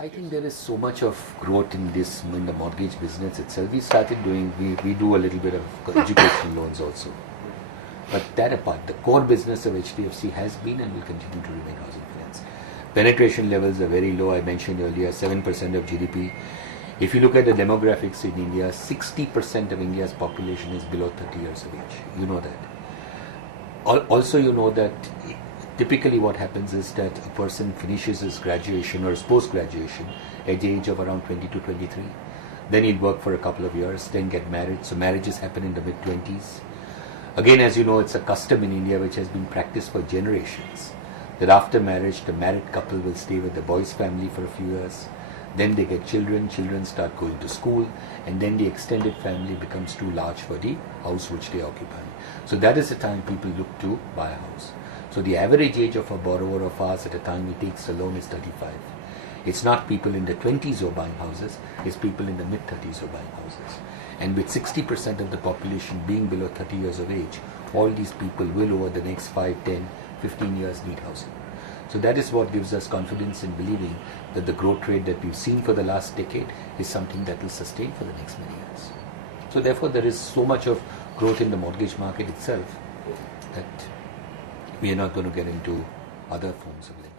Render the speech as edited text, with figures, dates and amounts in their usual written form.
I think there is so much of growth in the mortgage business itself. We started doing, we do a little bit of education loans also. But that apart, the core business of HDFC has been and will continue to remain housing finance. Penetration levels are very low. I mentioned earlier, 7% of GDP. If you look at the demographics in India, 60% of India's population is below 30 years of age. You know that. Also, you know that typically what happens is that a person finishes his graduation or his post-graduation at the age of around 20 to 23. Then he'll work for a couple of years, then get married. So marriages happen in the mid-20s. Again, as you know, it's a custom in India which has been practiced for generations, that after marriage, the married couple will stay with the boy's family for a few years. Then they get children start going to school, and then the extended family becomes too large for the house which they occupy. So that is the time people look to buy a house. So the average age of a borrower of ours at the time he takes a loan is 35. It's not people in the 20s who are buying houses, it's people in the mid-30s who are buying houses. And with 60% of the population being below 30 years of age, all these people will over the next 5, 10, 15 years need housing. So that is what gives us confidence in believing that the growth rate that we've seen for the last decade is something that will sustain for the next many years. So therefore there is so much of growth in the mortgage market itself that we are not going to get into other forms of lending.